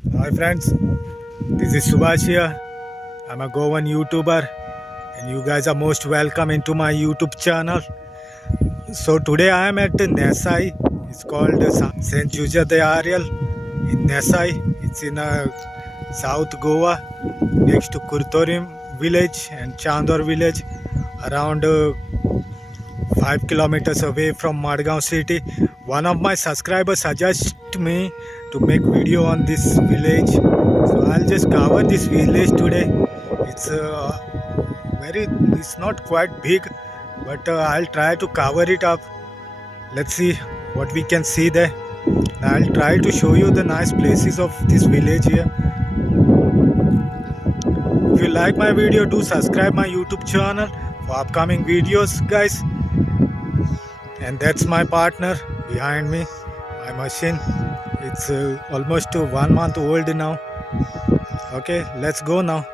Hi friends, this is Subhash here. I'm a Goan YouTuber and you guys are most welcome into my YouTube channel. So today I am at Nesai. It's called St. Juja de Ariel in Nesai. It's in South Goa next to Kurtorim village and Chandor village around 5 kilometers away from Madgaon city. One of my subscribers suggested me to make video on this village, so I'll just cover this village today. It's very, it's not quite big, but I'll try to cover it up. Let's see what we can see there. I'll try to show you the nice places of this village here. If you like my video, do subscribe my YouTube channel for upcoming videos, guys. And that's my partner behind me, my machine. It's almost 1 month old now. Okay, let's go now.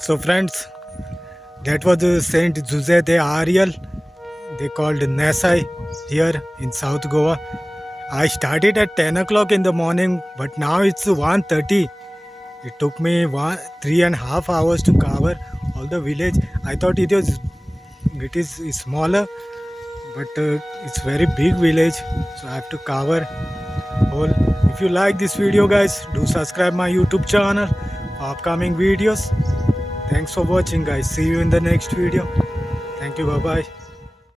So friends, that was Saint Jose de Ariel. They called Nasai here in South Goa. I started at 10 o'clock in the morning, but now it's 1:30. It took me 3.5 hours to cover all the village. I thought it is smaller, but it's very big village, so I have to cover whole. If you like this video, guys, do subscribe my YouTube channel for upcoming videos. Thanks for watching, guys. See you in the next video. Thank you. Bye bye.